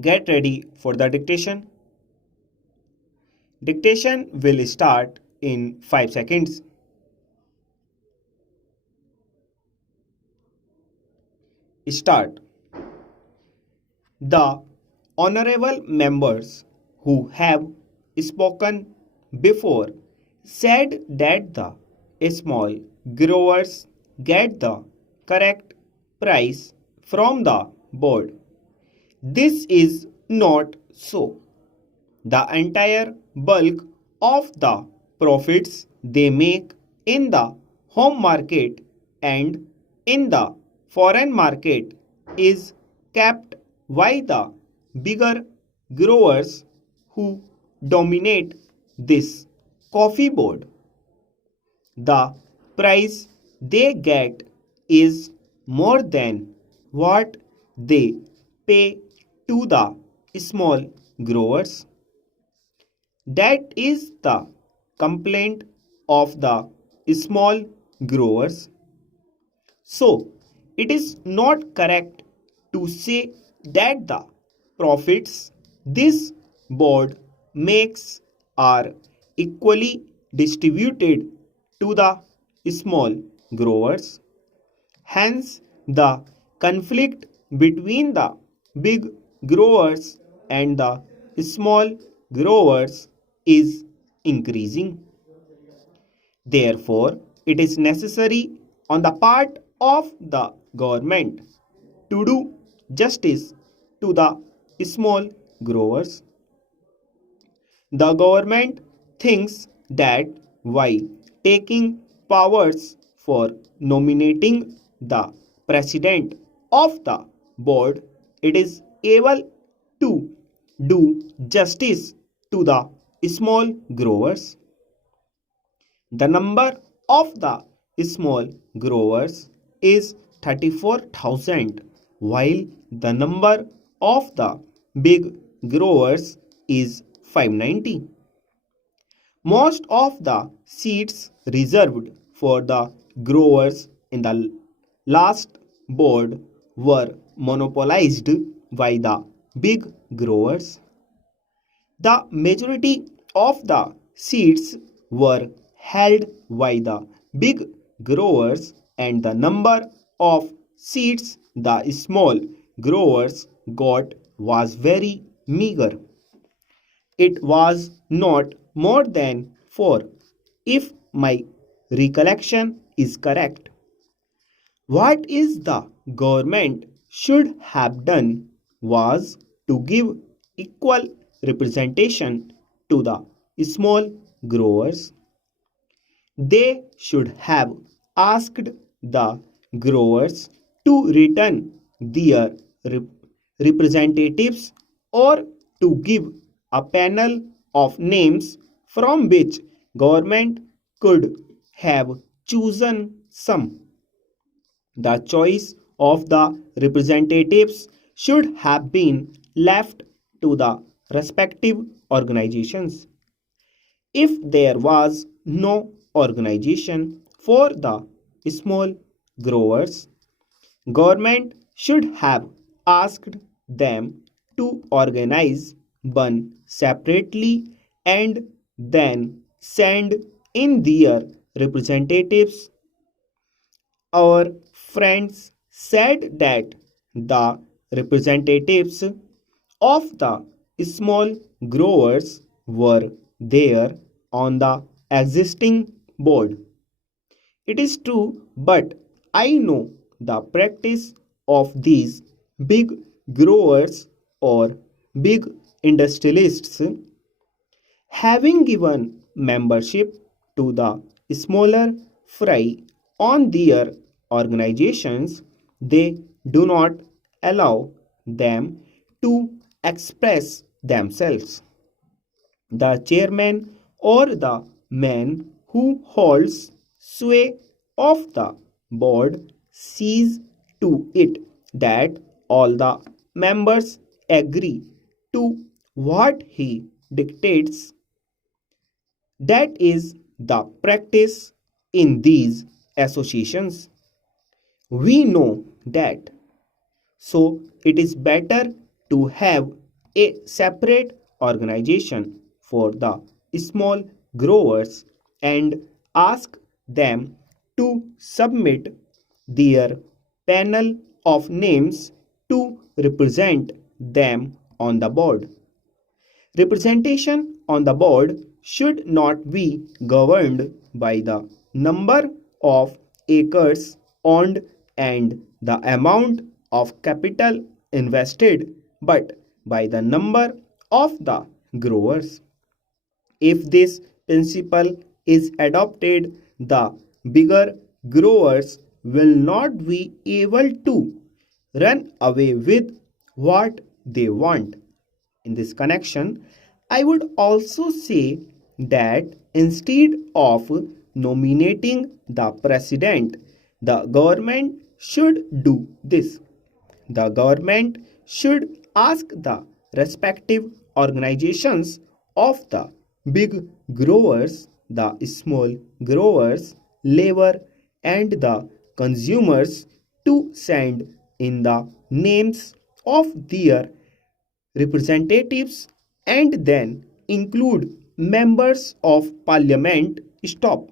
Get ready for the dictation. Dictation will start in 5 seconds. Start. The honorable members who have spoken before said that the small growers get the correct price from the board. This is not so. The entire bulk of the profits they make in the home market and in the foreign market is kept by the bigger growers who dominate this coffee board. The price they get is more than what they pay to the small growers. That is the complaint of the small growers. So, it is not correct to say that the profits this board makes are equally distributed to the small growers. Hence, the conflict between the big growers and the small growers is increasing. Therefore, it is necessary on the part of the government to do justice to the small growers. The government thinks that by taking powers for nominating the president of the board, it is able to do justice to the small growers. The number of the small growers is 34,000 while the number of the big growers is 590. Most of the seats reserved for the growers in the last board were monopolized by the big growers. The majority of the seats were held by the big growers and the number of seats the small growers got was very meager. It was not more than 4 if my recollection is correct. What is the government should have done was to give equal representation to the small growers. They should have asked the growers to return their representatives or to give a panel of names from which government could have chosen some. The choice of the representatives should have been left to the respective organizations. If there was no organization for the small growers, government should have asked them to organize one separately and then send in their representatives. Our friends said that the representatives of the small growers were there on the existing board. It is true, but I know the practice of these big growers or big industrialists. Having given membership to the smaller fry on their organizations, they do not allow them to express themselves. The chairman or the man who holds sway of the board sees to it that all the members agree to what he dictates. That is the practice in these associations. We know that. So it is better to have a separate organization for the small growers and ask them to submit their panel of names to represent them on the board. Representation on the board should not be governed by the number of acres owned and the amount of capital invested, but by the number of the growers. If this principle is adopted, the bigger growers will not be able to run away with what they want. In this connection, I would also say that instead of nominating the president, the government should do this. The government should ask the respective organizations of the big growers, the small growers, labor, and the consumers to send in the names of their representatives and then include members of parliament. Stop.